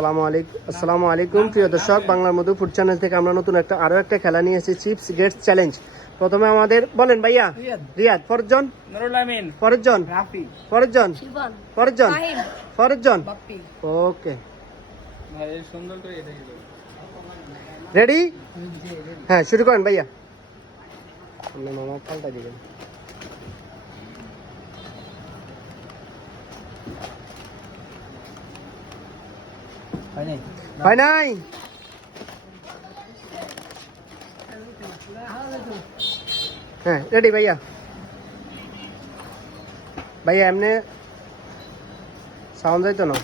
আসসালামু আলাইকুম প্রিয় দর্শক, বাংলার মধু ফুড চ্যানেল থেকে আমরা নতুন আরো একটা খেলা নিয়ে এসেছি, চিপস গেটস চ্যালেঞ্জ। প্রথমে আমাদের বলেন ভাইয়া। রিয়াদ, ফরজন, নুরুল আমিন, ফরজন, রাফি, ফরজন, শিবন, ফরজন, ফরজন, বাপ্পি। ওকে ভাই, সুন্দর করে এটা কি রেডি? হ্যাঁ, শুরু করেন ভাইয়া। আপনি মামা পাল্টা দিবেন। হয় নাই। হ্যাঁ, রেডি ভাইয়া। ভাইয়া এমনি সাউন্ড যাইতো না।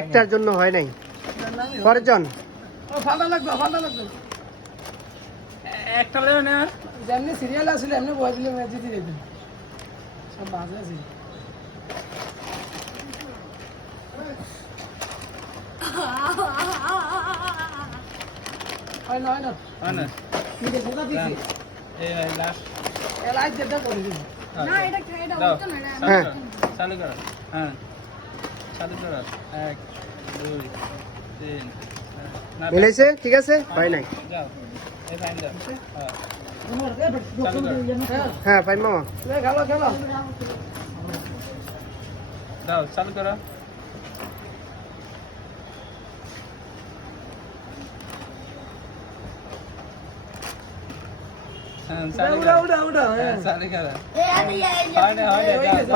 একটার জন্য হয় নাই। পরেরজন একটা লেও না, যেমনি সিরিয়াল আসলে এমনি বই দিলে ম্যাচ জিতে যেত। সব বাজে আছে। হয় না কি দেখো না দিছি এই লাস্ট এই লাস্ট যেটা করে দিন না, এটা হতো না। হ্যাঁ, চালু করো। হ্যাঁ, চালু করো। 1 2 3 না মিলাইছে, ঠিক আছে। হয় নাই। যাও এই ফাইন দাও। হ্যাঁ ফাইন মামা, খেলো দাও, চালু করো।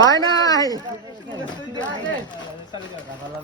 হয় নাই।